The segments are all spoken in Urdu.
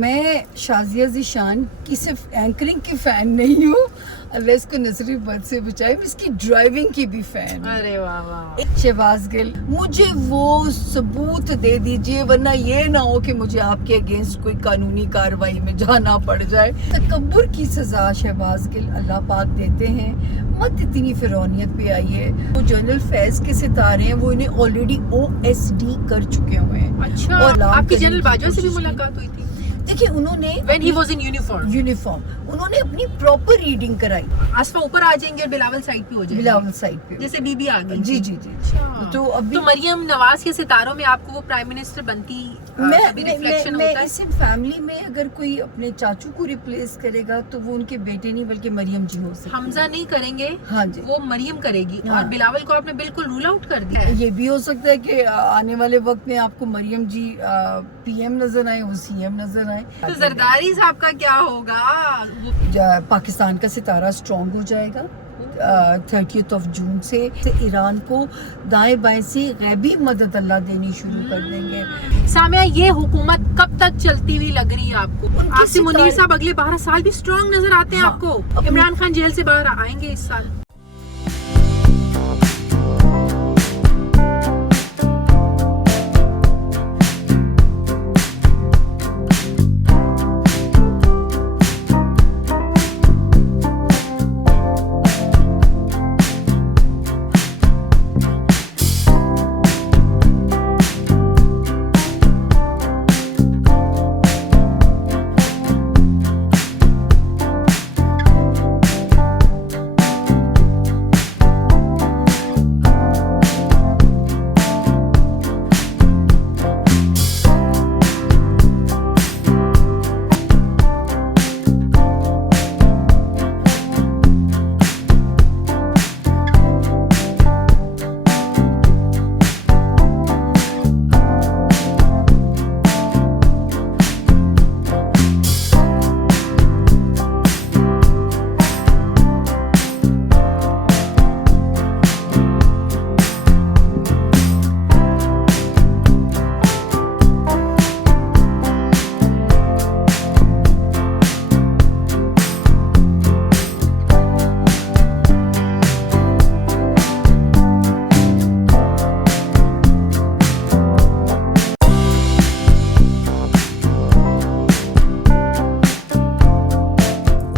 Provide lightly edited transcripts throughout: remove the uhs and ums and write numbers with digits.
میں شازیہ ذیشان کی صرف اینکرنگ کی فین نہیں ہوں, اللہ اس کو نظری بد سے بچائے, اس کی ڈرائیونگ کی بھی فین. ارے واہ واہ. شہباز گل, مجھے وہ ثبوت دے دیجئے, ورنہ یہ نہ ہو کہ مجھے آپ کے اگینسٹ کوئی قانونی کارروائی میں جانا پڑ جائے. تکبر کی سزا شہباز گل اللہ پاک دیتے ہیں, مت اتنی فرعونیت پہ آئی ہے. وہ جنرل فیض کے ستارے ہیں, وہ انہیں آلریڈی OSD کر چکے ہوئے ہیں. اچھا, اور آپ کی جنرل باجوہ سے بھی ملاقات ہوئی تھی؟ دیکھیں انہوں نے when he was in uniform انہوں نے اپنی پراپر ریڈنگ کرائی. آسفا اوپر آ جائیں گے اور بلاول سائڈ پہ ہو جائیں گے, بلاول سائڈ پہ جیسے بی بی آ گئی. جی جی جی. تو ابھی تو مریم نواز کے ستاروں میں آپ کو وہ پرائم منسٹر بنتی کبھی ریفلیکشن میں ہوتا ہے؟ اس فیملی میں اگر کوئی اپنے چاچو کو ریپلیس کرے گا تو وہ ان کے بیٹے نہیں بلکہ مریم جی ہو سکتے. حمزہ نہیں کریں گے, ہاں جی, وہ مریم کرے گی. ہاں. اور بلاول کو آپ نے بالکل رول آؤٹ کر دیا ہے. یہ بھی ہو سکتا ہے کہ آنے والے وقت میں آپ کو مریم جی PM نظر آئے, وہ CM نظر آئے. تو زرداری صاحب کا کیا ہوگا؟ پاکستان کا ستارہ سٹرونگ ہو جائے گا 30 جون سے. ایران کو دائیں بائیں سے غیبی مدد اللہ دینی شروع کر دیں گے. سامعہ, یہ حکومت کب تک چلتی ہوئی لگ رہی ہے آپ کو؟ عاصم منیر صاحب اگلے 12 سال بھی سٹرونگ نظر آتے ہیں آپ کو. عمران خان جیل سے باہر آئیں گے اس سال.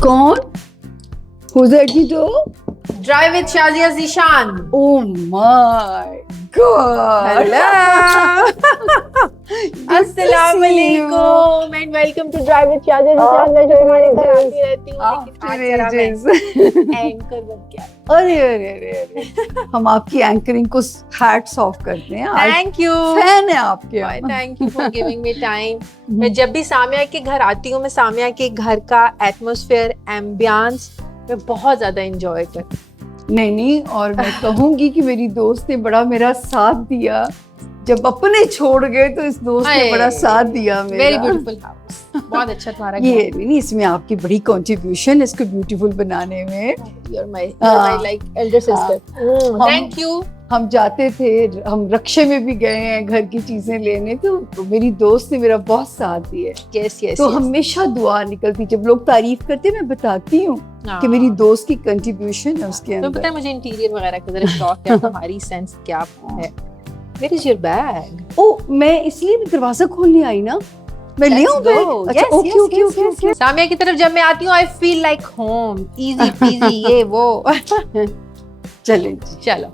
کون؟ Who's at the door? Drive with Shazia Zeeshan. Oh my God! السلام علیکم and welcome to drive with Shazia Zeeshan. میں جو تمہارے گھر آتی رہتی ہوں, لیکن آج ذرا میں اینکر بن کے آئی. ارے ہم آپ کی اینکرنگ کو ہیٹس آف کرتے ہیں. تھینک یو, فین ہے آپ کے. Thank you for giving me time. میں جب بھی سامیہ کے گھر آتی ہوں, میں سامیہ کے گھر کا ایٹماسفیئر, ایمبیانس میں بہت زیادہ انجوائے کرتی ہوں. نہیں, اور میں کہوں گی کہ میری دوست نے بڑا میرا ساتھ دیا. جب اپنے چھوڑ گئے تو اس دوست نے بڑا ساتھ دیا میرا. ویری بیوٹیفل ہاؤس, بہت اچھا تمہارا گھر. یہ نہیں, اس میں آپ کی بڑی کنٹریبیوشن ہے اس کو بیوٹیفل بنانے میں. You are my like elder sister. Thank you. ہم جاتے تھے, ہم رکشے میں بھی گئے ہیں گھر کی چیزیں لینے, تو میری دوست نے میرا بہت ساتھ دیا. یس یس. تو ہمیشہ دعا نکلتی, جب لوگ تعریف کرتے میں بتاتی ہوں کہ میری دوست کی کنٹریبیوشن ہے اس کے اندر. تو پتہ ہے مجھے انٹیریئر وغیرہ کا ذرا شوق ہے, تمہاری سینس کیا ہے. Where is your bag? Oh, میں اس لیے دروازہ کھولنے آئی نا, میں لے آؤں بیگ. اچھا اوکے اوکے اوکے. سامیہ کی طرف جب میں آتی ہوں, I feel like home, easy peasy یہ وہ. چلیں چلو.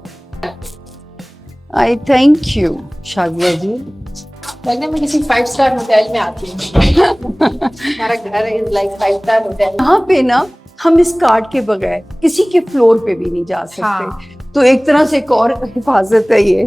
I thank you Shazia ji. لگتا ہے میں کسی 5 اسٹار ہوٹل میں آتی ہوں. ہمارا گھر از لائک 5 اسٹار ہوٹل. یہاں پہ نا ہم اس کارڈ کے بغیر کسی کے فلور پہ بھی نہیں جا سکتے, تو ایک طرح سے ایک اور حفاظت ہے یہ.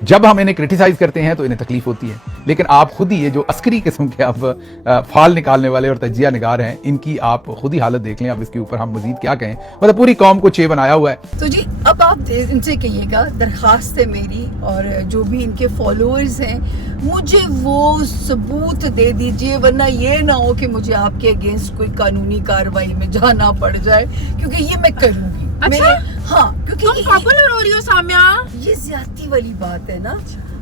جب ہم انہیں کرٹیسائز کرتے ہیں تو انہیں تکلیف ہوتی ہے، لیکن آپ خود ہی یہ جو عسکری قسم کے اب فال نکالنے والے اور تجزیہ نگار ہیں، ان کی آپ خود ہی حالت دیکھ لیں. اب اس کے اوپر ہم مزید کیا کہیں، مطلب پوری قوم کو چے بنایا ہوا ہے. تو جی اب آپ ان سے کہیے گا، درخواست ہے میری اور جو بھی ان کے فالوورز ہیں، مجھے وہ ثبوت دے دیجئے، ورنہ یہ نہ ہو کہ مجھے آپ کے اگینسٹ کوئی قانونی کارروائی میں جانا پڑ جائے، کیونکہ یہ میں کروں گی. اچھا؟ ہاں، کیونکہ تم پاپولر ہو رہی ہو سامیہ. یہ زیادتی والی بات ہے نا.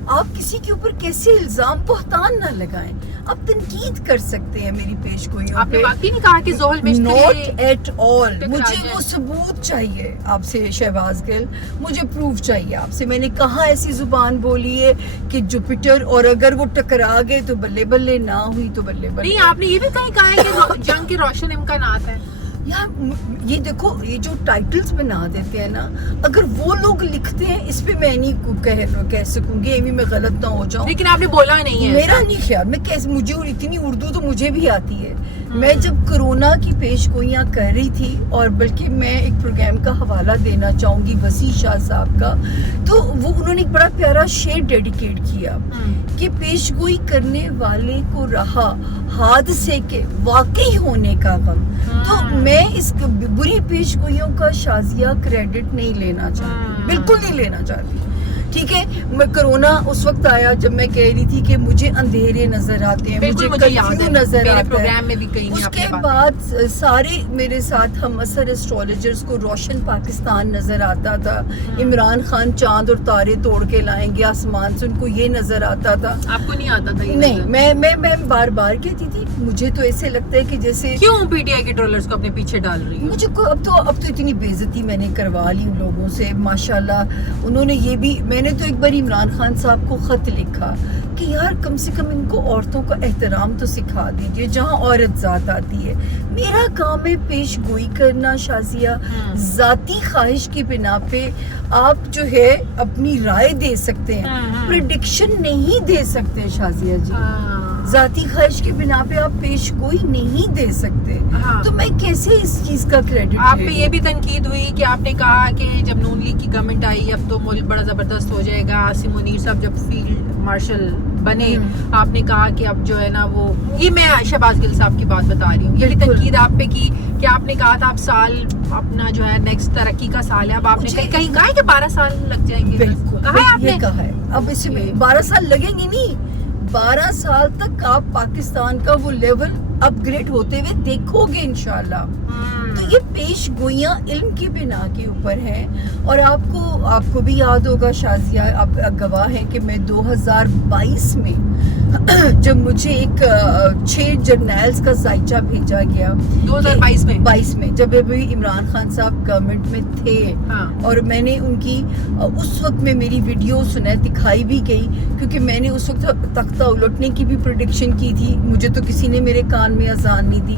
آپ کسی کے اوپر کیسے الزام بہتان نہ لگائیں. آپ تنقید کر سکتے ہیں میری پیش گوئیوں آپ نے پہ، واقعی نہیں کہا کہ زحل مشتری ناٹ ایٹ آل. ٹکرا مجھے جائے. وہ ثبوت چاہیے آپ سے شہباز گل، مجھے پروف چاہیے آپ سے. میں نے کہاں ایسی زبان بولی ہے کہ جوپیٹر، اور اگر وہ ٹکرا گئے تو بلے بلے، نہ ہوئی تو بلے بلے. نہیں، آپ نے یہ بھی کہیں کہا ہے کہ جنگ کے روشن امکانات ہیں. یار یہ دیکھو، یہ جو ٹائٹلز بنا دیتے ہیں نا، اگر وہ لوگ لکھتے ہیں، اس پہ میں نہیں کہہ سکوں گی، ایمی میں غلط نہ ہو جاؤں. لیکن آپ نے بولا نہیں ہے. میرا نہیں خیال، میں کیسے، مجھے اتنی اردو تو مجھے بھی آتی ہے. میں جب کرونا کی پیش گوئیاں کر رہی تھی، اور بلکہ میں ایک پروگرام کا حوالہ دینا چاہوں گی وسیع شاہ صاحب کا، تو وہ انہوں نے ایک بڑا پیارا شعر ڈیڈیکیٹ کیا کہ پیش گوئی کرنے والے کو رہا حادثے کے واقعی ہونے کا غم. تو میں اس بری پیش گوئیوں کا شازیہ کریڈٹ نہیں لینا چاہتی، بالکل نہیں لینا چاہتی. ٹھیک ہے، میں کرونا اس وقت آیا جب میں کہہ رہی تھی کہ مجھے اندھیرے نظر آتے ہیں، مجھے کرفیو نظر آتا پروگرام میں ہے. بھی کہیں اس کے بعد سارے میرے ساتھ ہم اثر اسٹرالوجرز کو روشن پاکستان نظر آتا تھا. عمران خان چاند اور تارے توڑ کے لائیں گے آسمان سے، ان کو یہ نظر آتا تھا. آپ کو نہیں آتا تھا؟ نہیں، میں بار بار کہتی تھی. مجھے تو ایسے لگتا ہے کہ جیسے کیوں پی ٹی آئی کے ٹرولرز کو اپنے پیچھے ڈال رہی ہے. مجھے اب تو اتنی بے عزتی میں نے کروا لی ان لوگوں سے. ماشاءاللہ انہوں نے یہ بھی، میں نے تو ایک بار عمران خان صاحب کو خط لکھا کہ یار کم سے کم ان کو عورتوں کا احترام تو سکھا دیجئے جہاں عورت ذات آتی ہے. میرا کام ہے پیش گوئی کرنا شازیہ. ذاتی خواہش کی بنا پہ آپ جو ہے اپنی رائے دے سکتے ہیں، پریڈکشن نہیں دے سکتے شازیہ جی. ذاتی خواہش کی بنا پہ آپ پیش گوئی نہیں دے سکتے. تو میں کیسے اس چیز کا کریڈٹ. آپ پہ یہ بھی تنقید ہوئی کہ آپ نے کہا کہ جب نون لیگ کی گورنمنٹ آئی اب تو ملک بڑا زبردست ہو جائے گا. عاصم منیر صاحب جب فیلڈ مارشل بنے، آپ نے کہا کہ اب جو ہے نا وہ، یہ میں شہباز گل صاحب کی بات بتا رہی ہوں، یہ بھی تنقید آپ پہ کی کہ آپ نے کہا تھا اب سال اپنا جو ہے نیکسٹ ترقی کا سال ہے. اب آپ نے کہیں کہا ہے کہ 12 سال لگ جائیں گے. بالکل کہا ہے آپ نے؟ یہ کہا ہے. اب اس میں 12 سال لگیں گے نہیں، 12 سال تک آپ پاکستان کا وہ لیول اپ گریڈ ہوتے ہوئے دیکھو گے انشاءاللہ. تو یہ پیش گوئیاں علم کی بنا کے اوپر ہیں. اور آپ کو بھی یاد ہوگا شازیہ، آپ گواہ ہیں کہ میں 2022 میں جب مجھے ایک 6 جرنیلز کا زائچہ بھیجا گیا 2022 میں جب ابھی عمران خان صاحب گورنمنٹ میں تھے، اور میں نے ان کی اس وقت میں میری ویڈیو سنیں دکھائی بھی گئی، کیونکہ میں نے اس وقت تختہ الٹنے کی بھی پریڈکشن کی تھی. مجھے تو کسی نے میرے کان میں اذان نہیں دی.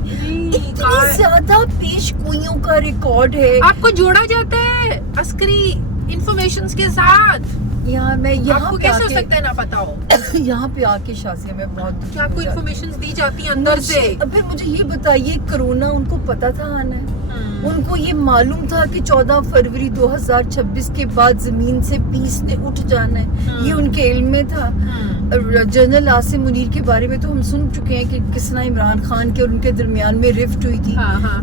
اتنی زیادہ پیش گوئیوں کا ریکارڈ ہے. آپ کو جوڑا جاتا ہے عسکری انفارمیشنز کے ساتھ. یہاں کو کیسے ہو سکتا ہے نہ پتا ہو؟ یہاں پہ آ کے شازیہ میں بہت آپ کو انفارمیشنز دی جاتی ہیں اندر سے. پھر مجھے یہ بتائیے، کرونا ان کو پتا تھا آنا ہے؟ ان کو یہ معلوم تھا کہ 14 فروری 2026 کے بعد زمین سے پیس نے اٹھ جانا ہے؟ یہ ان کے علم میں تھا. جنرل عاصم منیر کے بارے میں تو ہم سن چکے ہیں کہ کس طرح عمران خان کے اور ان کے درمیان میں رفٹ ہوئی تھی.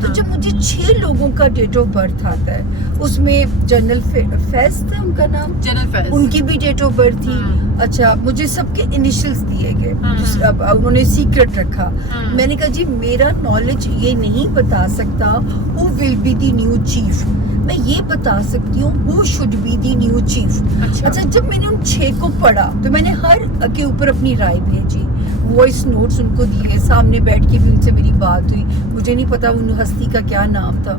تو جب مجھے 6 لوگوں کا ڈیٹ آف برتھ آتا ہے، اس میں جنرل فیض تھا ان کا نام، جنرل فیض، ان کی بھی ڈیٹ آف برتھ تھی. اچھا، مجھے سب کے انیشلز دیے گئے، انہوں نے سیکرٹ رکھا. میں نے کہا جی میرا نالج یہ نہیں بتا سکتا who will be the new chief. میں یہ بتا سکتی ہوں who should be the new chief. اچھا، جب میں نے ان 6 کو پڑھا تو میں نے ہر کے اوپر اپنی رائے بھیجی، وائس نوٹس ان کو دیے، سامنے بیٹھ کے بھی ان سے میری بات ہوئی. مجھے نہیں پتا ان ہستی کا کیا نام تھا.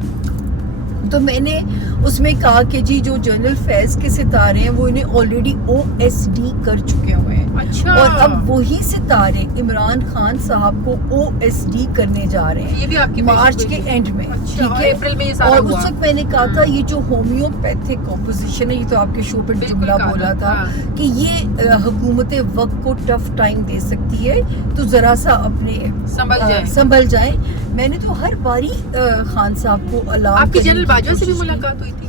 تو میں نے اس میں کہا کہ جی جو جنرل فیض کے ستارے ہیں وہ انہیں آلریڈی OSD کر چکے ہوئے ہیں. اچھا. اور اب وہی ستارے عمران خان صاحب کو OSD کرنے جا رہے ہیں، یہ بھی آپ کی مارچ کے اینڈ میں. ٹھیک ہے، اپریل میں یہ سارا اور ہوا. اس وقت میں نے کہا تھا یہ جو ہومیوپیتھک اپوزیشن ہے، یہ تو آپ کے شو پہ جملہ بولا تھا کہ یہ حکومت وقت کو ٹف ٹائم دے سکتی ہے، تو ذرا سا اپنے سنبھل جائیں. میں نے تو ہر باری خان صاحب کو آپ کی جنرل باجوہ سے بھی ملاقات ہوئی تھی؟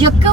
1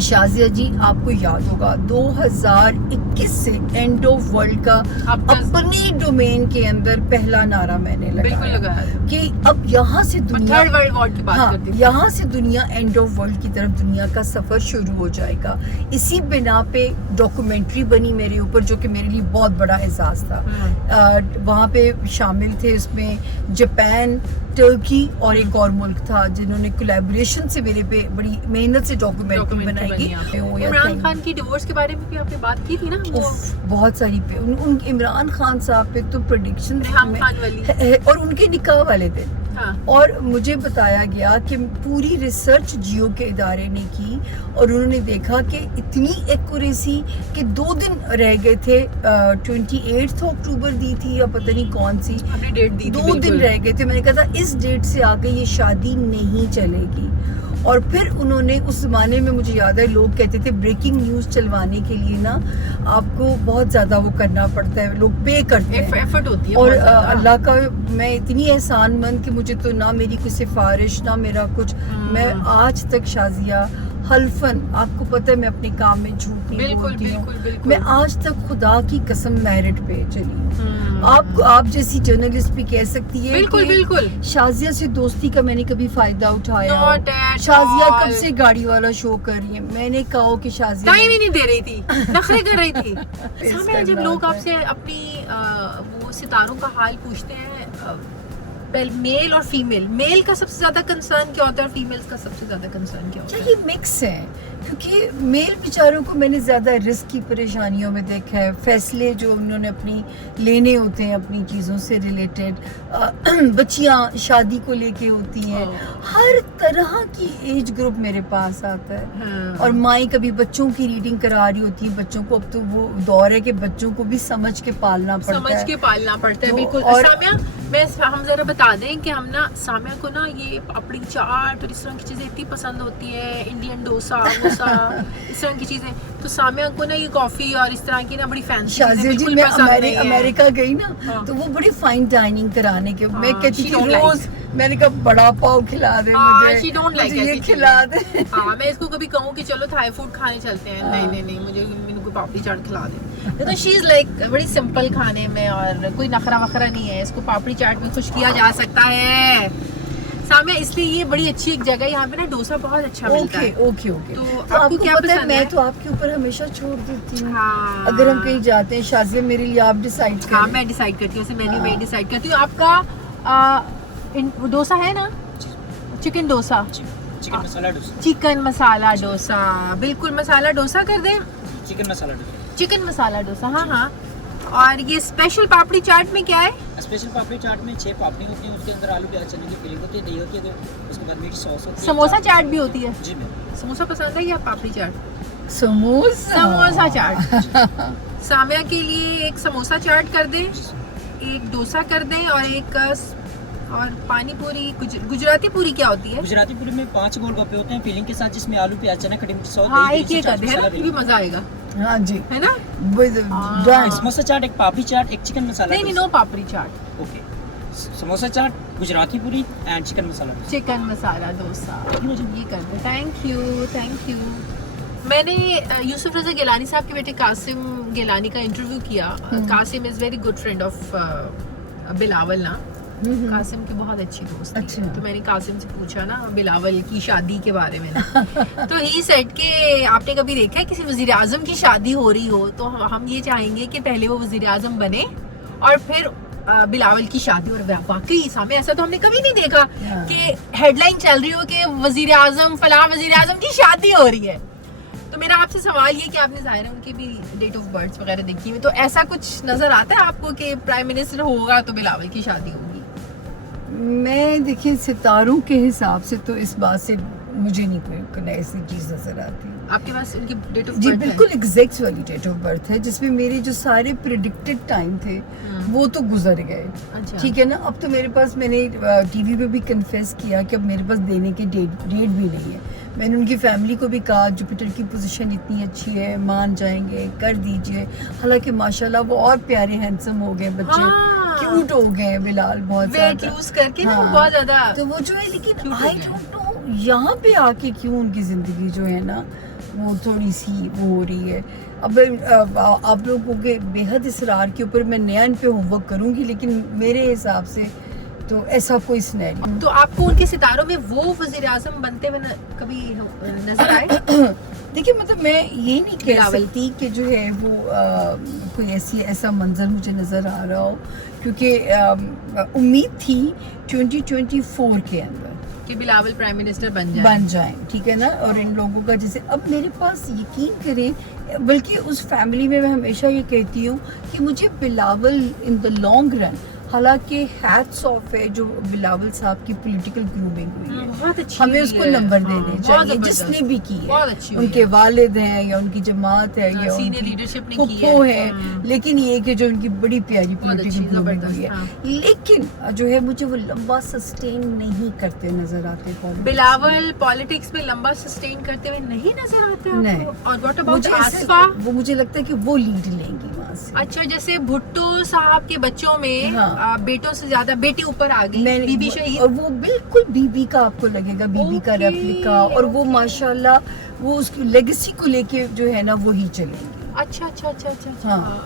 شازیہ جی آپ کو یاد ہوگا 2021 سے اینڈ آف ورلڈ کا اپنی ڈومین کے اندر پہلا نعرہ میں نے لگایا کہ اب یہاں سے دنیا تھرڈ ورلڈ وار کی بات کرتے ہیں، یہاں سے دنیا اینڈ آف ورلڈ کی طرف دنیا کا سفر شروع ہو جائے گا. اسی بنا پہ ڈاکومنٹری بنی میرے اوپر جو کہ میرے لیے بہت بڑا اعزاز تھا. وہاں پہ شامل تھے اس میں جاپان، ٹرکی اور ایک اور ملک تھا جنہوں نے کولیبوریشن سے میرے پہ بڑی محنت سے ڈاکومنٹری بنائی گی. عمران خان کی ڈیورس کے بارے میں بھی آپ نے بات کی تھی نا، بہت ساری عمران خان صاحب پہ تو پریڈکشن اور ان کے نکاح والے تھے. اور مجھے بتایا گیا کہ پوری ریسرچ جیو کے ادارے نے کی اور انہوں نے دیکھا کہ اتنی ایکوریسی کہ 2 دن رہ گئے تھے. 28 اکتوبر دی تھی یا پتہ نہیں کون سی ڈیٹ دی، 2 دن رہ گئے تھے. میں نے کہا تھا اس ڈیٹ سے آگے یہ شادی نہیں چلے گی. اور پھر انہوں نے اس زمانے میں مجھے یاد ہے لوگ کہتے تھے بریکنگ نیوز چلوانے کے لیے نا آپ کو بہت زیادہ وہ کرنا پڑتا ہے، لوگ پے کرتے ہیں، ایفرٹ ہوتی ہے. اور اللہ کا میں اتنی احسان مند کہ مجھے تو نہ میری کوئی سفارش نہ میرا کچھ، میں آج تک شازیہ حلفن، آپ کو پتہ ہے میں اپنے کام میں جھوٹ نہیں بولتی ہوں، میں آج تک خدا کی قسم میرٹ پہ چلی ہوں. آپ جیسی جرنلسٹ بھی کہہ سکتی ہے بالکل شازیہ سے دوستی کا میں نے کبھی فائدہ اٹھایا. شازیہ کب سے گاڑی والا شو کر رہی ہے، میں نے کہا کہ شازیہ ٹائم ہی نہیں دے رہی تھی، نخرے کر رہی تھی. سامنے جب لوگ آپ سے اپنی وہ ستاروں کا حال پوچھتے ہیں، میل اور فیمیل، میل کا سب سے زیادہ کنسرن کیا ہوتا ہے اور فیمیل کا سب سے زیادہ کنسرن کیا ہوتا ہے؟ یہ مکس ہے کیونکہ میل بیچاروں کو میں نے زیادہ رسک کی پریشانیوں میں دیکھا ہے، فیصلے جو انہوں نے اپنی لینے ہوتے ہیں اپنی چیزوں سے ریلیٹڈ، بچیاں شادی کو لے کے ہوتی ہیں، ہر طرح کی ایج گروپ میرے پاس آتا ہے. اور مائیں کبھی بچوں کی ریڈنگ کرا رہی ہوتی ہیں بچوں کو، اب تو وہ دور ہے کہ بچوں کو بھی سمجھ کے پالنا پڑتا ہے. بالکل. سامیہ ہم ذرا بتا دیں کہ ہم نا سامیہ کو نا یہ پاپڑی چاٹ اور اس طرح کی چیزیں اتنی پسند ہوتی ہے، انڈین ڈوسا اس طرح کی چیزیں. تو سامیہ کو نا یہ کافی اور اس طرح کی نا بڑی فینسی شازیہ جی میں امریکہ گئی نا تو وہ بڑی فائن ڈائننگ کرانے کے میں کہتی تھی روز، میں نے کہا بڑا پاؤ کھلا دے مجھے، یہ کھلا دے. ہاں میں اس کو کبھی کہوں کہ چلو تھائی فوڈ کھانے چلتے ہیں، نہیں مجھے کو پاپڑی چاٹ کھلا دے. تو شی از لائک بڑی سمپل کھانے میں اور کوئی نخرا وخرا نہیں ہے، اس کو پاپڑی چاٹ میں خوش کیا جا سکتا ہے. سامیہ اس لیے یہ بڑی اچھی ایک جگہ ہے، یہاں پہ نا ڈوسا بہت اچھا ملتا ہے. اوکے تو آپ کو کیا پسند ہے؟ میں تو آپ کے اوپر ہمیشہ چھوڑ دیتی ہوں. اگر ہم کہیں جاتے ہیں شازیہ میرے لیے آپ ڈیسائیڈ کریں. ہاں میں ڈیسائیڈ کرتی ہوں، مینیو میں ڈیسائیڈ کرتی ہوں. آپ کا ڈوسا ہے نا، چکن ڈوسا، چکن مسالہ ڈوسا، بالکل مسالہ ڈوسا کر دیں. چکن مسالہ ڈوسا، ہاں. اور یہ اسپیشل پاپڑی چاٹ میں کیا ہے؟ اسپیشل پاپڑی چاٹ میں 6 پاپڑی ہوتی ہیں، اس کے اندر آلو پیاز چنے کی فلنگ ہوتی ہے، دہی ہوتی ہے، اس کے بعد میٹ سوس ہوتی ہے. سموسا چاٹ بھی ہوتی ہے؟ جی میم. سموسا پسند ہے یا پاپڑی چاٹ؟ سموسا چاٹ. سامیہ کے لیے ایک سموسا چاٹ کر دیں، ایک ڈوسا کر دیں اور ایک اور پانی پوری. گجراتی پوری کیا ہوتی ہے؟ گجراتی پوری میں 5 گول گپے ہوتے ہیں فیلنگ کے ساتھ، جس میں آلو پیاز چنا کھٹی مرچ سوس. ہاں ایک یہ کر دیں نا، بھی مزہ آئے گا. ہاں جی ہے نا. ایک سموسا چاٹ، ایک پاپڑی چاٹ، ایک چکن مسالہ. نہیں نو پاپڑی چاٹ. اوکے. سموسا چاٹ، گجراتی پوری اینڈ چکن مسالہ ڈوسا یہ کر دیں. Thank you. میں نے یوسف رضا گیلانی صاحب کے بیٹے قاسم گیلانی کا انٹرویو کیا. Qasim is very good friend of Bilawal نا. قاسم کی بہت اچھی دوست تھی. تو میں نے قاسم سے پوچھا نا بلاول کی شادی کے بارے میں تو ہی سیٹ کہ آپ نے کبھی دیکھا ہے کسی وزیر اعظم کی شادی ہو رہی ہو؟ تو ہم یہ چاہیں گے کہ پہلے وہ وزیر اعظم بنے اور پھر بلاول کی شادی. اور واقعی سامنے ایسا تو ہم نے کبھی نہیں دیکھا کہ ہیڈ لائن چل رہی ہو کہ وزیر اعظم فلاں وزیر اعظم کی شادی ہو رہی ہے. تو میرا آپ سے سوال یہ کہ آپ نے ظاہر ہے ان کی بھی ڈیٹ آف برتھ وغیرہ دیکھی ہوئی، تو ایسا کچھ نظر آتا ہے آپ کو کہ پرائم منسٹر ہوگا تو بلاول کی شادی ہوگی؟ میں دیکھیں ستاروں کے حساب سے تو اس بات سے مجھے نہیں کوئی ایسی چیز نظر آتی. آپ کے پاس ان کی ڈیٹ آف برتھ؟ جی بالکل ایگزیکٹ والی ڈیٹ آف برتھ ہے، جس میں میرے جو سارے پریڈکٹڈ ٹائم تھے وہ تو گزر گئے. ٹھیک ہے نا. اب تو میرے پاس، میں نے ٹی وی پہ بھی کنفیس کیا کہ اب میرے پاس دینے کی ڈیٹ بھی نہیں ہے. میں نے ان کی فیملی کو بھی کہا جوپیٹر کی پوزیشن اتنی اچھی ہے، مان جائیں گے، کر دیجئے. حالانکہ ماشاءاللہ وہ اور پیارے ہینڈسم ہو گئے بچے، کیوٹ ہو گئے بلال بہت زیادہ، ویٹ لوز کر کے نا بہت زیادہ. تو وہ جو ہے، لیکن آئی ڈونٹ نو یہاں پہ آ کے کیوں ان کی زندگی جو ہے نا وہ تھوڑی سی وہ ہو رہی ہے. اب آپ لوگوں کے بے حد اصرار کے اوپر میں نیا ان پہ ہوم ورک کروں گی, لیکن میرے حساب سے تو ایسا کوئی سینیریو. تو آپ کو ان کے ستاروں میں وہ وزیر اعظم بنتے ہوئے کبھی نظر آئے؟ دیکھیے مطلب میں یہ نہیں کہہ سکتی کہ جو ہے وہ کوئی ایسا منظر مجھے نظر آ رہا ہو, کیونکہ امید تھی 2024 کے اندر کہ بلاول پرائم منسٹر بن جائیں, ٹھیک ہے نا. اور ان لوگوں کا جیسے اب میرے پاس یقین کریں, بلکہ اس فیملی میں ہمیشہ یہ کہتی ہوں کہ مجھے بلاول ان دا لانگ رن, حالانکہ ہیٹس آف ہے جو بلاول صاحب کی پولیٹیکل گرومنگ ہوئی ہے, ہمیں اس کو نمبر دینے چاہیے جس نے بھی کی ہے. ان کے والد ہیں یا ان کی جماعت ہے یا سینئر لیڈرشپ نے پھپھو ہے, لیکن یہ کہ جو ان کی بڑی پیاری پولیٹیکل گرومنگ ہوئی ہے, لیکن جو ہے مجھے وہ لمبا سسٹین نہیں کرتے نظر آتے. بلاول پالیٹکس میں لمبا سسٹین کرتے ہوئے نہیں نظر آتے نہیں. اور واٹ اباؤٹ آصفا؟ وہ مجھے لگتا ہے کہ وہ لیڈ لیں گی وہاں سے. اچھا, جیسے بھٹو صاحب کے بچوں میں بیٹوں سے زیادہ بیٹی اوپر آ گئی, بی بی شہید, اور وہ بالکل بی بی کا آپ کو لگے گا, بی بی کا ریپلیکا, اور وہ ماشاءاللہ وہ اس کی لیگیسی کو لے کے جو ہے نا وہی چلیں گے. اچھا اچھا اچھا اچھا.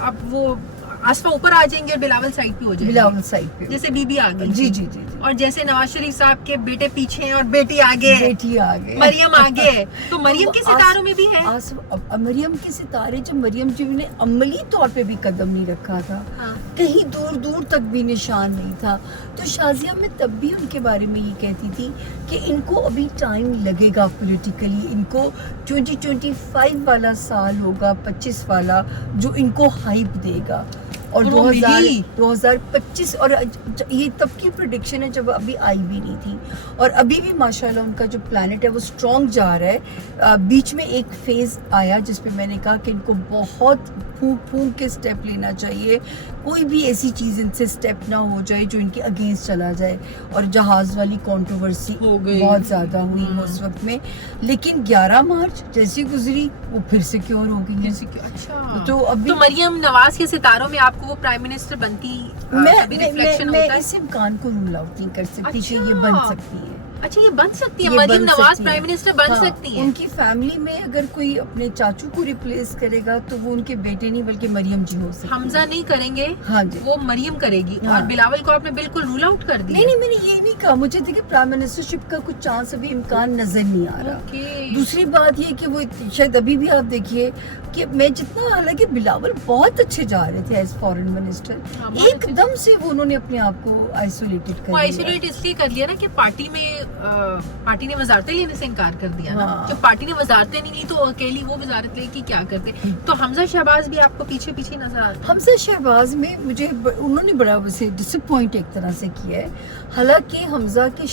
اب وہ آصفا اوپر آ جائیں گے اور بلاول سائڈ پہ ہو جائیں گے, بلاول سائڈ پہ جیسے بی بی آ گئی. جی جی جی. اور جیسے نواز شریف صاحب کے بیٹے پیچھے ہیں اور بیٹی آگے, بیٹی آگے, مریم آگے, تو مریم کے ستاروں میں بھی ہے. مریم کے ستارے, جب مریم جی نے عملی طور پہ بھی قدم نہیں رکھا تھا, کہیں دور دور تک بھی نشان نہیں تھا, تو شازیہ میں تب بھی ان کے بارے میں یہ کہتی تھی کہ ان کو ابھی ٹائم لگے گا پولیٹیکلی, ان کو 2025 والا سال ہوگا, 25 والا جو ان کو ہائپ دے گا, اور 2025, اور یہ تب کی پریڈکشن ہے جب ابھی آئی بھی نہیں تھی. اور ابھی بھی ماشاءاللہ ان کا جو پلانٹ ہے وہ اسٹرانگ جا رہا ہے. بیچ میں ایک فیز آیا جس پہ میں نے کہا کہ ان کو بہت پھونک پھونک کے سٹیپ لینا چاہیے, کوئی بھی ایسی چیز ان سے سٹیپ نہ ہو جائے جو ان کے اگینسٹ چلا جائے. اور جہاز والی کنٹروورسی بہت زیادہ ہوئی اس وقت میں, لیکن 11 مارچ جیسی گزری وہ پھر سیکیور ہو گئی. اچھا, تو ابھی تو مریم نواز کے ستاروں میں آپ کو وہ پرائم منسٹر بنتی, میں اس امکان کو رول آؤٹ نہیں کر سکتی کہ یہ بن سکتی ہے. اچھا, یہ بن سکتی ہے, مریم نواز پرائم منسٹر بن سکتی ہے. ان کی فیملی میں اگر کوئی اپنے چاچو کو ریپلیس کرے گا تو وہ ان کے بیٹے نہیں بلکہ مریم جی ہو سکتی. حمزہ نہیں کریں گے, ہاں جی, وہ مریم کرے گی. اور بلاول کو آپ نے بالکل رول آؤٹ کر دیا. نہیں, میں نے یہ نہیں کہا, مجھے دیکھیں پرائم منسٹرشپ کا کچھ چانس ابھی امکان نظر نہیں آ رہا. دوسری بات یہ کہ وہ شاید ابھی بھی آپ دیکھیے کہ میں جتنا, حالانکہ بلاول بہت اچھے جا رہے تھے ایز فارن منسٹر, ایک دم سے وہ انہوں نے اپنے آپ کو آئسولیٹڈ کر لیا. آئسولیٹ اس لیے کر لیا نا کہ پارٹی نے وزارتیں لینے سے انکار کر دیا نا. جب پارٹی نے وزارتیں نہیں لی تو اکیلی وہ وزارت لے کے کیا کرتے. تو حمزہ شہباز بھی آپ کو پیچھے پیچھے نظر آتے. حمزہ شہباز میں مجھے انہوں نے بڑا ویسے ڈس اپوائنٹ ایک طرح سے کیا ہے. حالانکہ حمزہ کے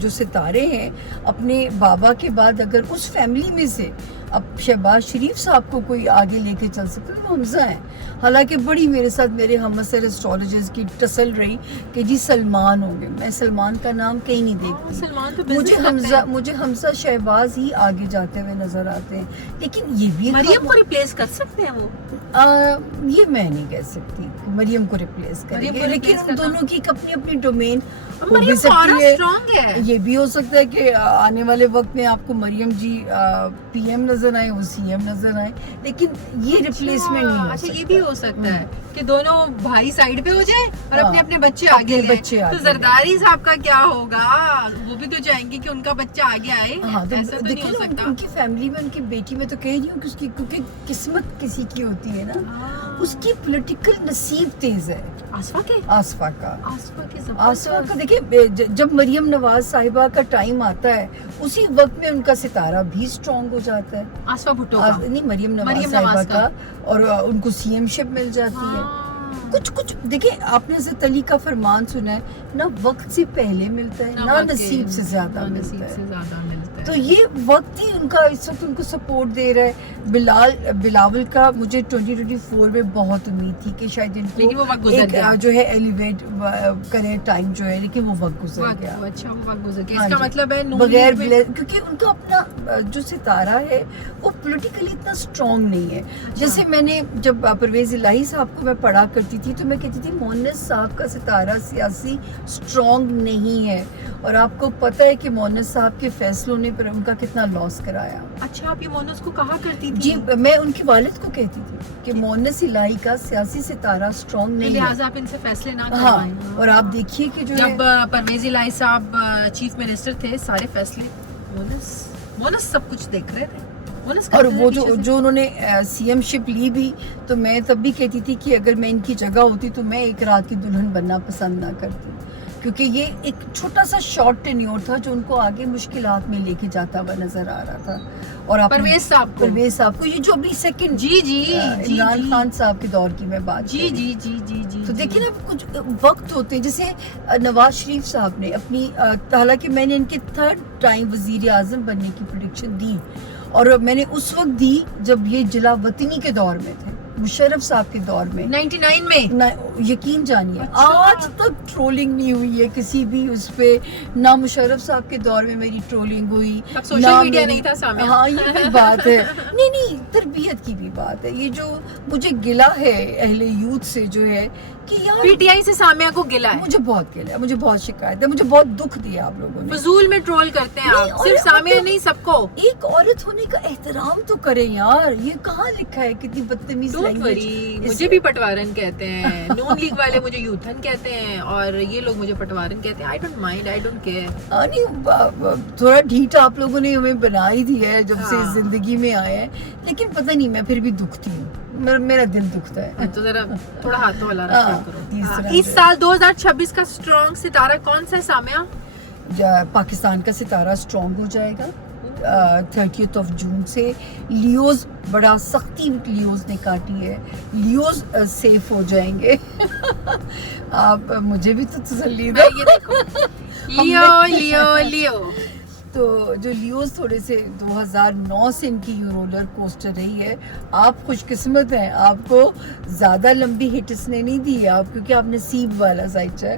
جو ستارے ہیں اپنے بابا کے بعد اگر اس فیملی میں سے اب شہباز شریف صاحب کو کوئی آگے لے کے چل سکتا ہے وہ حمزہ ہیں. حالانکہ بڑی میرے ساتھ میرے ہم اثر اسٹرالوجرز کی ٹسل رہی کہ جی سلمان ہوں گے, میں سلمان کا نام کہیں نہیں دیکھتی. مجھے حمزہ شہباز ہی آگے جاتے ہوئے نظر آتے ہیں. لیکن یہ بھی مریم کو ریپلیس کر سکتے ہیں وہ, یہ میں نہیں کہہ سکتی مریم کو ریپلیس کریں گے, لیکن ان دونوں کی اپنی اپنی ڈومین ہو بھی سکتی ہے. یہ بھی ہو سکتا ہے کہ آنے والے وقت میں آپ کو مریم جی پی ایم نظر آئے, وہ سی ایم نظر آئے, لیکن یہ ریپلیسمنٹ نہیں ہو سکتا. یہ بھی ہو سکتا ہے کہ دونوں بھائی سائڈ پہ ہو جائیں اور اپنے اپنے بچے آگے لیں. تو زرداری صاحب کا کیا ہوگا, وہ بھی تو چاہیں گے کہ ان کا بچہ آگے آئے. ایسا تو نہیں ہو سکتا. ان کی فیملی میں ان کی بیٹی میں تو کہہ رہی ہوں کہ اس کی کیونکہ قسمت کسی کی ہوتی ہے نا, اس کی پولیٹیکل نصیب تیز ہے. آصفا کا دیکھیں, جب مریم نواز صاحبہ کا ٹائم آتا ہے اسی وقت میں ان کا ستارہ بھی اسٹرانگ ہو جاتا ہے. آصفا بھٹو کا نہیں, مریم نواز صاحبہ کا, اور ان کو سی ایم شپ مل جاتی ہے. کچھ دیکھیں, آپ نے حضرت علی کا فرمان سنا ہے, نہ وقت سے پہلے ملتا ہے نہ نصیب سے زیادہ ملتا ہے. تو یہ وقت ہی ان کا اس وقت ان کو سپورٹ دے رہا ہے. بلاول کا مجھے 2024 میں بہت امید تھی کہ شاید ان کو ایک جو ہے ایلیویٹ کرے ٹائم جو ہے, لیکن وہ وقت گزر گیا. اچھا, وہ وقت گزر گیا. اس کا مطلب ہے بغیر کیونکہ ان کا اپنا جو ستارہ ہے وہ پولیٹیکلی اتنا اسٹرانگ نہیں ہے. جیسے میں نے جب پرویز الہی صاحب کو میں پڑھا کرتی ملتی تھی تو میں کہتی تھی مونس صاحب کا ستارہ سیاسی سٹرونگ نہیں ہے, اور آپ کو پتہ ہے کہ مونس صاحب کے فیصلوں نے پر ان کا کتنا لاس کرایا. اچھا آپ یہ مونس کو کہا کرتی تھی؟ جی میں ان کے والد کو کہتی تھی کہ مونس الہی کا سیاسی ستارہ سٹرونگ نہیں ہے, لہٰذا آپ ان سے فیصلے نہ ہاں. کروائیں. اور آپ دیکھیے کہ جو جب پرویز الہی صاحب چیف منسٹر تھے سارے فیصلے مونس سب کچھ دیکھ رہے تھے. اور وہ جو انہوں نے سی ایم شپ لی بھی, تو میں تب بھی کہتی تھی کہ اگر میں ان کی جگہ ہوتی تو میں ایک رات کی دلہن بننا پسند نہ کرتی, کیونکہ یہ ایک چھوٹا سا شارٹ ٹینیور تھا جو ان کو آگے مشکلات میں لے کے جاتا ہوا نظر آ رہا تھا. اور پرویز صاحب کو یہ جو ابھی سیکنڈ جی عمران خان صاحب کے دور کی میں بات جی تو دیکھیں نا کچھ وقت ہوتے ہیں, جیسے نواز شریف صاحب نے اپنی, حالانکہ میں نے ان کے 3rd ٹائم وزیر اعظم بننے کی پریڈکشن دی, اور میں نے اس وقت دی جب یہ جلا وطنی کے دور میں تھے, مشرف صاحب کے دور میں 99 میں. یقین جانیے اچھا. آج تک ٹرولنگ نہیں ہوئی ہے کسی بھی اس پہ, نہ مشرف صاحب کے دور میں میری ٹرولنگ ہوئی, اب سوشل میڈیا نہیں تھا سامنے. ہاں یہ بھی بات ہے, نہیں تربیت کی بھی بات ہے. یہ جو مجھے گلہ ہے اہل یوتھ سے جو ہے کہ یار پی ٹی آئی سے سامیہ کو گلا ہے, مجھے بہت گلہ ہے, مجھے بہت شکایت ہے, مجھے بہت دکھ دیا آپ لوگوں نے. فضول میں ٹرول کرتے ہیں آپ, صرف سامیہ نہیں سب کو. ایک عورت ہونے کا احترام تو کریں یار, یہ کہاں لکھا ہے کتنی بدتمیز لینگویج. مجھے بھی پٹوارن کہتے ہیں, نون لیگ والے مجھے یوتھن کہتے ہیں, اور یہ لوگ مجھے پٹوارن کہتے ہیں. I don't mind, I don't care. تھوڑا ڈھیٹ آپ لوگوں نے ہمیں بنا ہی دی ہے جب سے زندگی میں آئے ہیں, لیکن پتہ نہیں میں پھر بھی دکھتی ہوں, میرا دل دکھتا ہے. تو ذرا تھوڑا ہاتھوں والا رکھا کرو. اس سال 2026 کا سٹرونگ ستارہ کون سا ہے سامیہ؟ پاکستان کا ستارہ سٹرونگ ہو جائے گا 30th آف جون سے. لیوز بڑا سختی لیوز نے کاٹی ہے, لیوز سیف ہو جائیں گے. آپ مجھے بھی تو تسلی دو. یہ دیکھو لیو تو جو لیوز تھوڑے سے 2009 سے ان کی رولر کوسٹر رہی ہے. آپ خوش قسمت ہیں, آپ کو زیادہ لمبی ہٹ اس نے نہیں دی ہے آپ, کیونکہ آپ نصیب والا سائچ ہے.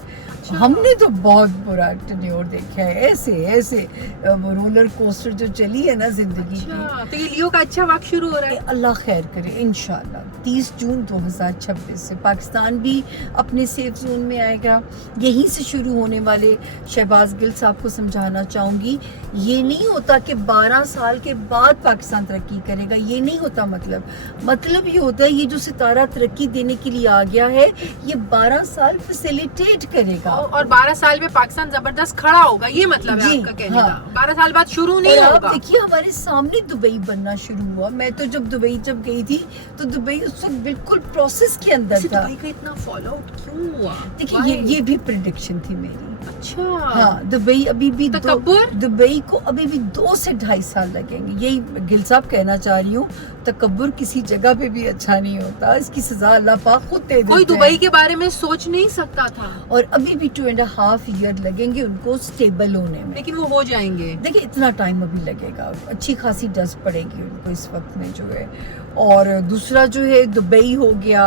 ہم نے تو بہت برا ٹینیور دیکھا ہے, ایسے رولر کوسٹر جو چلی ہے نا زندگی کی. تو یہ لیو کا اچھا وقت شروع ہو رہا ہے. اللہ خیر کرے انشاءاللہ. 30 جون 2026 سے پاکستان بھی اپنے سیف زون میں آئے گا. یہیں سے شروع ہونے والے شہباز گل صاحب کو سمجھانا چاہوں گی, یہ نہیں ہوتا کہ 12 سال کے بعد پاکستان ترقی کرے گا, یہ نہیں ہوتا. مطلب یہ ہوتا ہے یہ جو ستارہ ترقی دینے کے لیے آ گیا ہے, یہ 12 سال فیسیلیٹیٹ کرے گا, اور 12 سال میں پاکستان زبردست کھڑا ہوگا. یہ مطلب ہے آپ کا کہنے کا. 12 سال بعد شروع نہیں اور ہوگا. آپ دیکھیے ہمارے سامنے دبئی بننا شروع ہوا. میں تو جب دبئی گئی تھی تو دبئی اس وقت بالکل پروسیس کے اندر تھا. دبئی کا اتنا فالو آؤٹ کیوں ہوا؟ دیکھیے یہ بھی پریڈکشن تھی میری. اچھا ہاں, دبئی ابھی بھی تکبر, دبئی کو ابھی بھی 2 سے 2.5 سال لگیں گے. یہی گل صاحب کہنا چاہ رہی ہوں, تکبر کسی جگہ پہ بھی اچھا نہیں ہوتا, اس کی سزا اللہ پاک خود دے دیتے ہیں. کوئی دبئی کے بارے میں سوچ نہیں سکتا تھا. اور ابھی بھی 2.5 ایئر لگیں گے ان کو سٹیبل ہونے میں, لیکن وہ ہو جائیں گے. دیکھیں اتنا ٹائم ابھی لگے گا, اچھی خاصی ڈسٹ پڑے گی ان کو اس وقت میں جو ہے. اور دوسرا جو ہے دبئی ہو گیا,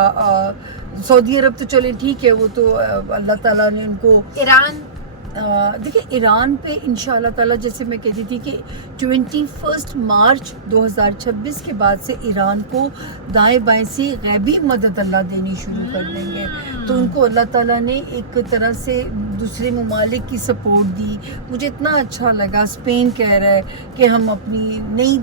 سعودی عرب تو چلے ٹھیک ہے, وہ تو اللہ تعالیٰ نے ان کو. ایران, دیکھیں ایران پہ انشاءاللہ تعالیٰ, جیسے میں کہتی تھی کہ 21 مارچ 2026 کے بعد سے ایران کو دائیں بائیں سے غیبی مدد اللہ دینی شروع کر دیں گے. تو ان کو اللہ تعالیٰ نے ایک طرح سے دوسرے ممالک کی سپورٹ دی. مجھے اتنا اچھا لگا, اسپین کہہ رہا ہے کہ ہم اپنی نئی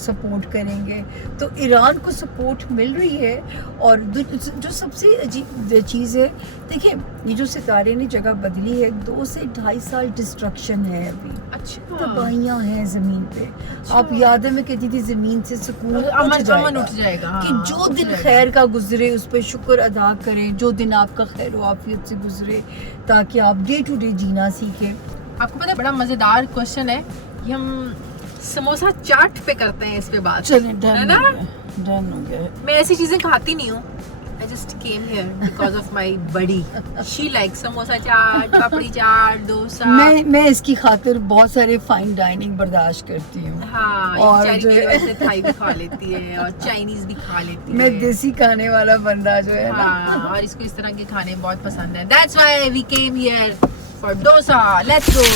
سپورٹ کریں گے, تو ایران کو سپورٹ مل رہی ہے. اور جو سب سے عجیب چیز ہے, دیکھیں یہ جو ستارے نے جگہ بدلی ہے, 2 سے 2.5 سال ڈسٹرکشن ہے ابھی. اچھا تباہیاں ہیں زمین پہ. آپ یاد ہے میں کہتی تھی زمین سے سکون اٹھ جائے گا, کہ جو دن خیر کا گزرے اس پہ شکر ادا کریں, جو دن آپ کا خیر و عافیت سے گزرے, تاکہ آپ ڈے ٹو ڈے جینا سیکھیں. آپ کو پتہ ہے بڑا مزیدار کوشچن ہے, یہ ہم سموسا چاٹ پہ کرتے ہیں اس پہ بات. چلیں ڈن ہو گیا. میں ایسی چیزیں کھاتی نہیں ہوں. I just came here because of my buddy. She likes samosa chaat, papdi chaat, dosa. میں اس کی خاطر بہت سارے فائن ڈائننگ برداشت کرتی ہوں. ہاں, اور ویسے تھائی بھی کھا لیتی ہے اور چائنیز بھی کھا لیتی ہے. میں دیسی کھانے والا بندہ جو ہے نا, ہاں, اور اس کو اس طرح کے کھانے بہت پسند ہیں. That's why we came here for dosa. Let's go.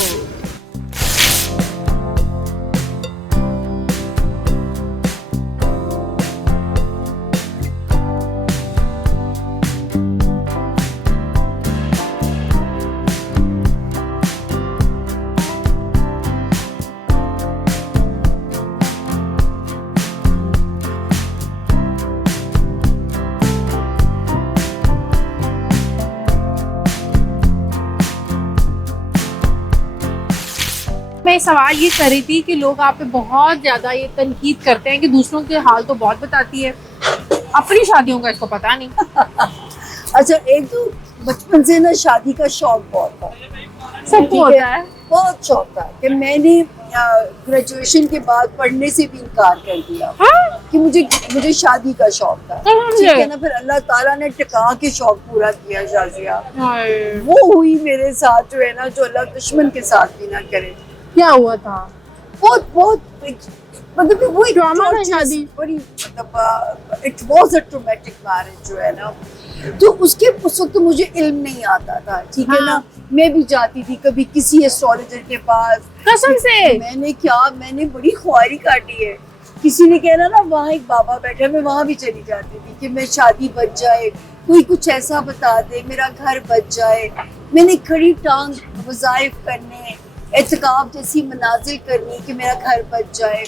میں سوال یہ کر رہی تھی کہ لوگ آپ پہ بہت زیادہ یہ تنقید کرتے ہیں کہ دوسروں کے حال تو بہت بتاتی ہے، اپنی شادیوں کا اس کو پتا نہیں. اچھا، ایک تو بچپن سے نا شادی کا شوق بہت تھا، سب کو ہوتا ہے. بہت شوق تھا کہ میں نے گریجویشن کے بعد پڑھنے سے بھی انکار کر دیا کہ مجھے شادی کا شوق تھا. ٹھیک ہے نا، پھر اللہ تعالیٰ نے ٹکا کے شوق پورا کیا شازیہ. وہ ہوئی میرے ساتھ جو ہے نا، جو اللہ دشمن کے ساتھ بھی نہ کرے. کیا ہوا تھا؟ بہت مطلب وہ ڈرامہ تھا شادی، بڑی مطلب it was a traumatic marriage جو ہے نا. تو اس وقت مجھے علم نہیں آتا تھا، ٹھیک ہے نا. میں بھی جاتی تھی کبھی کسی ایسٹرالوجر کے پاس. قسم سے؟ میں نے بڑی خواری کاٹی ہے. کسی نے کہنا نا وہاں ایک بابا بیٹھا، میں وہاں بھی چلی جاتی تھی کہ میں شادی بچ جائے، کوئی کچھ ایسا بتا دے، میرا گھر بچ جائے. میں نے کھڑی ٹانگ وظائف کرنے، اعتکاف جیسی منازل کرنی کہ میرا گھر بچ جائے،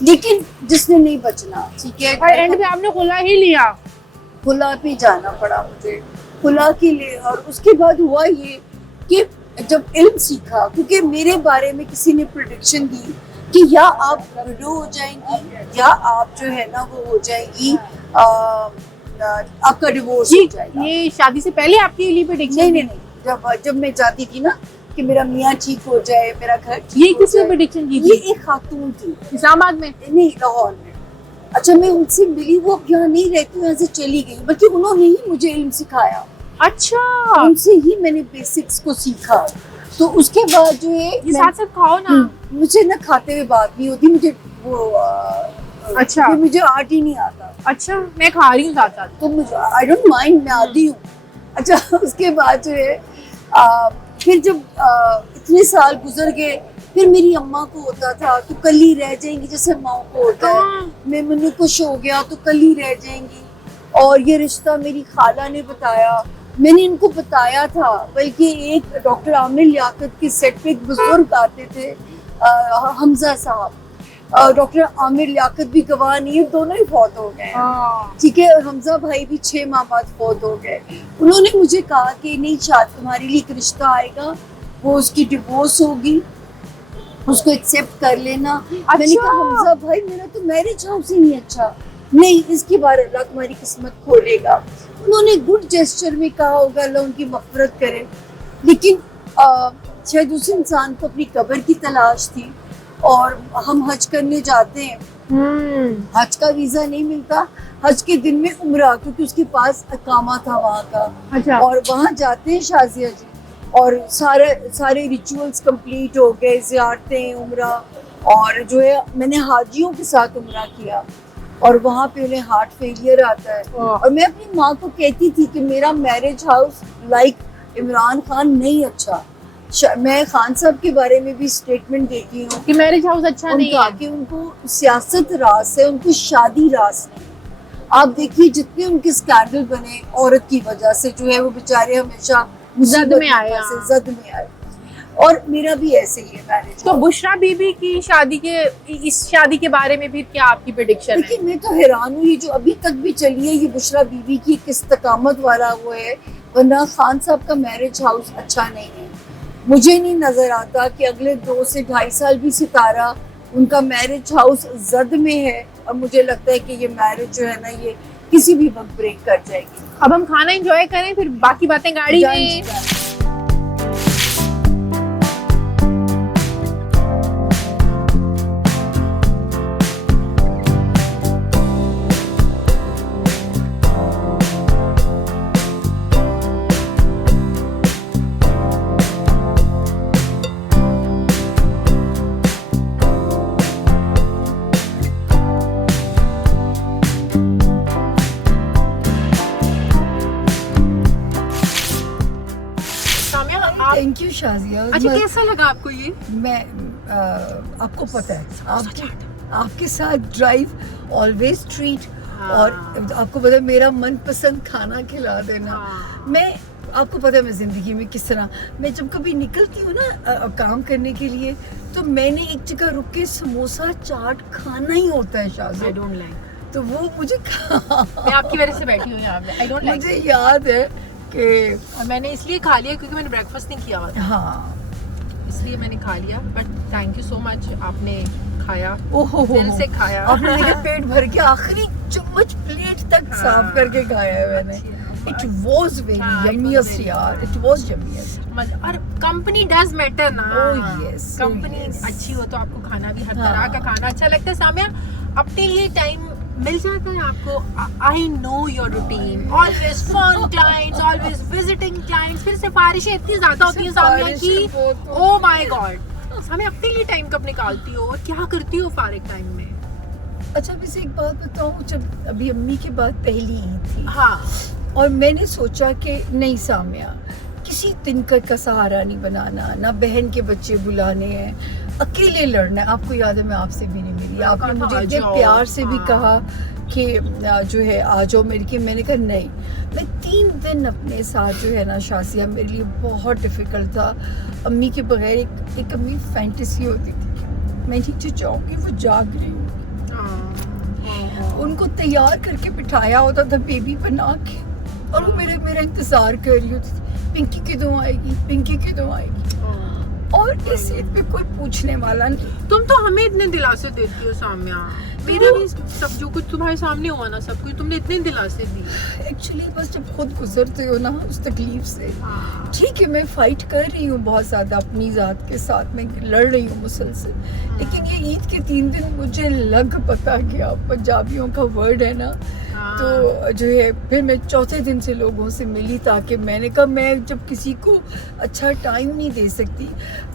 لیکن جس نے نہیں بچنا. ٹھیک ہے، اور اینڈ پہ آپ نے خلا ہی لیا. خلا پہ جانا پڑا مجھے، خلا کے لیے. اور اس کے بعد ہوا یہ کہ جب علم سیکھا، کیونکہ میرے بارے میں کسی نے پریڈکشن دی کہ یا آپ وڈو ہو جائیں گی یا آپ جو ہے نا وہ ہو جائے گی، آپ کا ڈیورس ہو جائے گا. یہ شادی سے پہلے آپ کی لیے پریڈکشن؟ نہیں، جب میں جاتی تھی نا کہ میرا میاں ٹھیک ہو جائے، میرا گھر ٹھیک یہ کس نے پریڈکشن کی تھی؟ یہ ایک خاتون تھی اسلام آباد میں؟ نہیں، لاہور میں. اچھا، میں ان سے ملی، وہ اب یہاں نہیں رہتی، یہاں سے چلی گئی، بلکہ انہوں نے ہی مجھے علم سکھایا. اچھا، ان سے ہی میں نے بیسکس کو سیکھا. تو اس کے بعد جو ہے یہ ساتھ ساتھ کھاؤ نا. مجھے نہ کھاتے ہوئے بات نہیں ہوتی، مجھے وہ اچھا مجھے آرٹ ہی نہیں آتا. اچھا، میں کھا رہی ہوں ساتھ ساتھ. تو مجھے آئی ڈونٹ مائنڈ، میں آتی ہوں. اچھا، اس کے بعد جو ہے پھر جب اتنے سال گزر گئے، پھر میری اماں کو ہوتا تھا تو کل ہی رہ جائیں گی، جیسے ماں کو ہوتا ہے. میں منو کچھ ہو گیا تو کل ہی رہ جائیں گی. اور یہ رشتہ میری خالہ نے بتایا، میں نے ان کو بتایا تھا. بلکہ ایک ڈاکٹر عامر لیاقت کے سیٹ پہ ایک بزرگ آتے تھے، حمزہ صاحب. ڈاکٹر عامر لیاقت بھی گواہ نہیں ہے، دونوں ہی فوت ہو گئے. ٹھیک ہے، حمزہ بھائی بھی 6 ماہ بعد فوت ہو گئے. انہوں نے مجھے کہا کہ نہیں شاید تمہارے لیے ایک رشتہ آئے گا، وہ اس کی ڈیورس ہوگی، اس کو ایکسیپٹ کر لینا. میں نے کہا حمزہ بھائی میرا تو میرج ہاؤس ہی نہیں اچھا، نہیں اس کی بار اللہ تمہاری قسمت کھولے گا. انہوں نے گڈ جیسچر میں کہا ہوگا اللہ ان کی مغفرت کرے، لیکن شاید اس انسان کو اپنی قبر کی تلاش تھی. اور ہم حج کرنے جاتے ہیں، حج کا ویزا نہیں ملتا، حج کے دن میں عمرہ، کیونکہ اس کے پاس اقامہ تھا وہاں کا. اور وہاں جاتے ہیں شازیہ جی، اور سارے ریچولز کمپلیٹ ہو گئے، زیارتیں، عمرہ. اور جو ہے میں نے حاجیوں کے ساتھ عمرہ کیا، اور وہاں پہ انہیں ہارٹ فیلئر آتا ہے. اور میں اپنی ماں کو کہتی تھی کہ میرا marriage house like Imran Khan نہیں اچھا. میں خان صاحب کے بارے میں بھی اسٹیٹمنٹ دیتی ہوں کہ میرج ہاؤس اچھا نہیں ہے، کہ ان کو سیاست راس ہے، ان کو شادی راس نہیں. آپ دیکھیے جتنے ان کے اسکینڈل بنے عورت کی وجہ سے، جو ہے وہ بیچارے ہمیشہ زد میں آئے. اور میرا بھی ایسے ہی ہے میرج. تو بشرا بی بی کی اس شادی کے بارے میں پھر کیا آپ کی پریڈکشن ہے؟ لیکن میں تو حیران ہوں، یہ جو ابھی تک بھی چلی ہے یہ بشرا بی بی کی ایک استقامت والا وہ ہے. ورنہ خان صاحب کا میرج ہاؤس اچھا نہیں ہے. مجھے نہیں نظر آتا کہ اگلے 2 سے 2.5 سال بھی ستارہ ان کا میرج ہاؤس زد میں ہے. اور مجھے لگتا ہے کہ یہ میرج جو ہے نا یہ کسی بھی وقت بریک کر جائے گی. اب ہم کھانا انجوائے کریں، پھر باقی باتیں گاڑی میں. Thank you Shazia. اچھا، کیسا لگا آپ کو یہ؟ میں آپ کو پتہ ہے آپ کے ساتھ ڈرائیو آلویز ٹریٹ. اور آپ کو پتہ ہے میرا من پسند کھانا کھلا دینا. میں آپ کو پتہ ہے میں زندگی میں کس طرح، میں جب کبھی نکلتی ہوں نا کام کرنے کے لیے، تو میں نے ایک جگہ رک کے سموسہ چاٹ کھانا ہی ہوتا ہے شازیہ. تو وہ مجھے میں آپ کی وجہ سے بیٹھی ہوں یہاں پہ. مجھے یاد ہے کہ میں نے اس لیے کھا لیا کیونکہ میں نے بریک فاسٹ نہیں کیا ہوا تھا. ہاں، اس لیے میں نے کھا لیا. بٹ تھینک یو سو مچ, آپ نے کھایا, اوہو دل سے کھایا. آپ نے میرے پیٹ بھر کے آخری چمچ پلیٹ تک صاف کر کے کھایا ہے میں نے. It was very yummiest یار, it was yummiest. اور کمپنی ڈز میٹر نا. Oh yes, کمپنی اچھی ہو تو آپ کو کھانا بھی ہر طرح کا کھانا اچھا لگتا ہے. سامیہ اپنے لیے ٹائم مل جاتا ہے آپ کو؟ I know your routine, always phone clients, always visiting clients, پھر سفارشیں اتنی زیادہ ہوتی ہیں سامیہ کی, او مائی گاڈ. سامیہ اپنے لیے ٹائم کب نکالتی ہو اور کیا کرتی ہو فارغ ٹائم میں؟ اچھا ویسے ایک بات بتاؤں, جب ابھی امی کے بعد پہلی عید تھی ہاں, اور میں نے سوچا کہ نہیں سامیہ, کسی تنکر کا سہارا نہیں بنانا, نہ بہن کے بچے بلانے ہیں, اکیلے لڑنا ہے. آپ کو یاد ہے میں آپ سے بھی نہیں ملی, آپ نے مجھے اتنے پیار سے بھی کہا کہ جو ہے آ جاؤ میری, کہ میں نے کہا نہیں. میں 3 دن اپنے ساتھ جو ہے نا شازیہ, میرے لیے بہت ڈیفیکلٹ تھا. امی کے بغیر ایک امی فینٹیسی ہوتی تھی, میں نیچے جاؤں گی وہ جاگ رہی ہوں. ان کو تیار کر کے بٹھایا ہوتا تھا بیبی بنا کے, اور وہ میرا انتظار کر رہی ہوتی تھی, پنکی کدوں آئے گی, پنکی کدوں آئے گی. اور اس عید پہ کوئی پوچھنے والا نہیں. تم تو ہمیں اتنے دلاسے دیتی ہو سامیہ, میرا بھی سب جو کچھ تمہارے سامنے ہوا نا سب کچھ تم نے اتنے دلاسے دی. ایکچولی بس جب خود گزرتے ہو نا اس تکلیف سے, ٹھیک ہے میں فائٹ کر رہی ہوں بہت زیادہ اپنی ذات کے ساتھ, میں لڑ رہی ہوں مسلسل, لیکن یہ عید کے 3 دن مجھے لگ پتا گیا, پنجابیوں کا ورڈ ہے نا, تو جو ہے پھر میں چوتھے دن سے لوگوں سے ملی, تاکہ میں نے کہا میں جب کسی کو اچھا ٹائم نہیں دے سکتی,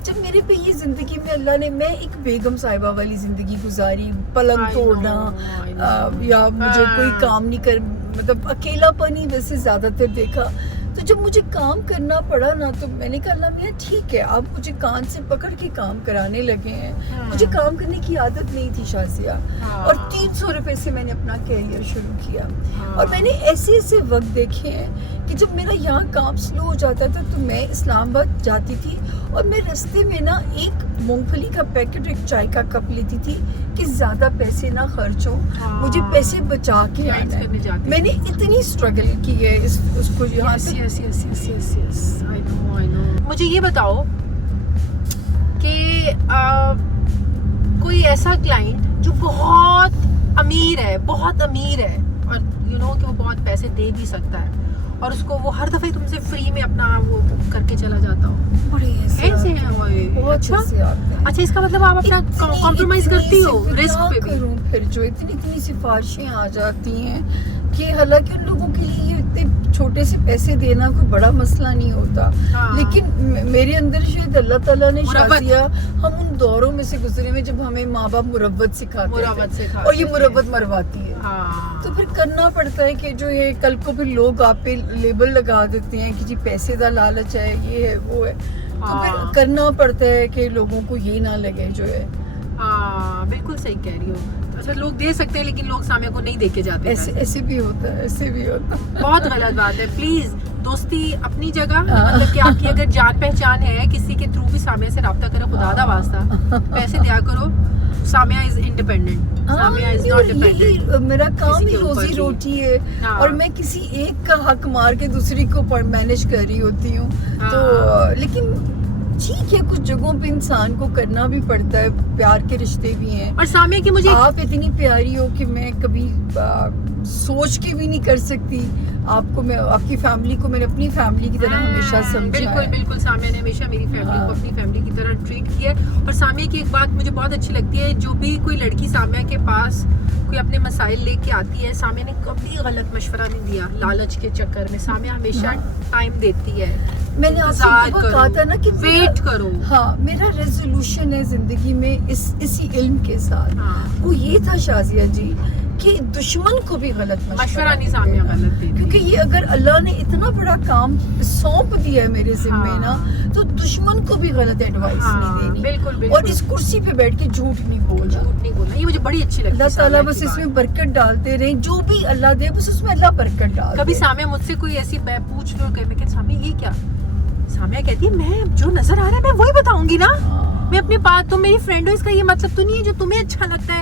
جب میرے پہ یہ زندگی میں اللہ نے, میں ایک بیگم صاحبہ والی زندگی گزاری, پلنگ توڑنا یا مجھے کوئی کام نہیں کر, مطلب اکیلا پن ہی ویسے زیادہ تر دیکھا. تو جب مجھے کام کرنا پڑا نا, تو میں نے کہا اللہ میاں ٹھیک ہے, آپ مجھے کان سے پکڑ کے کام کرانے لگے ہیں. مجھے کام کرنے کی عادت نہیں تھی شازیہ, اور 300 روپے سے میں نے اپنا کیریئر شروع کیا. اور میں نے ایسے وقت دیکھے ہیں کہ جب میرا یہاں کام سلو ہو جاتا تھا تو میں اسلام آباد جاتی تھی, اور میں رستے میں نا ایک مونگ پھلی کا پیکٹ, ایک چائے کا کپ لیتی تھی کہ زیادہ پیسے نہ خرچ ہوں, مجھے پیسے بچا کے آنا ہے. میں نے اتنی اسٹرگل کی ہے اس کو یہاں تک. مجھے یہ بتاؤ کہ کوئی ایسا کلائنٹ جو بہت امیر ہے اور یو نو کہ وہ بہت پیسے دے بھی سکتا ہے, اور اس کو وہ ہر دفعہ تم سے فری میں اپنا وہ کر کے چلا جاتا ہو, ایسے ہیں وہ. اچھا, اس کا مطلب آپ اپنا کمپرومائز کرتی ہو رسک پہ بھی؟ پھر جو اتنی سفارشیں آ جاتی ہیں کہ حالانکہ ان لوگوں کے لیے یہ اتنے چھوٹے سے پیسے دینا کوئی بڑا مسئلہ نہیں ہوتا, لیکن میرے اندر شاید اللہ تعالیٰ نے شازیہ, ہم ان دوروں میں سے گزرے ہیں جب ہمیں ماں باپ مروت سکھاتے ہیں, اور یہ مروت مرواتی ہے, تو پھر کرنا پڑتا ہے کہ جو ہے کل کو پھر لوگ آپ پہ لیبل لگا دیتے ہیں کہ جی پیسے کا لالچ ہے, یہ ہے وہ ہے, تو پھر کرنا پڑتا ہے کہ لوگوں کو یہ نہ لگے جو ہے. بالکل صحیح کہہ رہی ہو. اچھا, لوگ دے سکتے ہیں لیکن لوگ سامیہ کو نہیں دے کے جاتے. ایسے بھی ہوتا ہے. بہت غلط بات ہے. پلیز دوستی اپنی جگہ, مطلب کہ آپ کی اگر جان پہچان ہے کسی کے تھرو بھی سامیہ سے رابطہ کرو, خدا دا واسطہ پیسے دیا کرو. Samia is independent, Samia is not dependent. میرا کام ہی روزی روٹی ہے, اور میں کسی ایک کا حق مار کے دوسری کو مینج کر رہی ہوتی ہوں. تو لیکن ٹھیک ہے, کچھ جگہوں پہ انسان کو کرنا بھی پڑتا ہے, پیار کے رشتے بھی ہیں. اور سامیہ کی مجھے آپ اتنی پیاری ہو کہ میں کبھی سوچ کے بھی نہیں کر سکتی آپ کو, میں آپ کی فیملی کو میں نے اپنی فیملی کی طرح ہمیشہ سمجھا ہے. بالکل سامیہ نے ہمیشہ میری فیملی کو اپنی فیملی کی طرح ٹریٹ کیا ہے. اور سامیہ کی ایک بات مجھے بہت اچھی لگتی ہے, جو بھی کوئی لڑکی سامیہ کے پاس کوئی اپنے مسائل لے کے آتی ہے, سامیہ نے کبھی غلط مشورہ نہیں دیا لالچ کے چکر میں. سامیہ ہمیشہ ٹائم دیتی ہے. میں نے آپ سے کہا تھا نا کہ ویٹ کرو. ہاں, میرا ریزولوشن ہے زندگی میں اسی علم کے ساتھ, وہ یہ تھا شازیہ جی کہ دشمن کو بھی غلط مشورہ نہیں سامیہ غلط دیتی, کیونکہ یہ اگر اللہ نے اتنا بڑا کام سونپ دیا ہے میرے ذمہ نا, تو دشمن کو بھی غلط ایڈوائس نہیں دینی. بالکل. اور اس کرسی پہ بیٹھ کے جھوٹ نہیں بولنا. یہ مجھے بڑی اچھی لگتی ہے. اللہ تعالیٰ بس اس میں برکت ڈالتے رہیں, جو بھی اللہ دے بس اس میں اللہ برکت ڈالے. کبھی سامیہ مجھ سے کوئی ایسی پوچھ لو کہ میں کہ سامیہ یہ کیا, سامیہ کہتی ہے میں جو نظر آ رہا ہے میں وہی بتاؤں گی نا, میں اپنے بات, تم میری فرینڈ ہو اس کا یہ مطلب تو نہیں ہے جو تمہیں اچھا لگتا ہے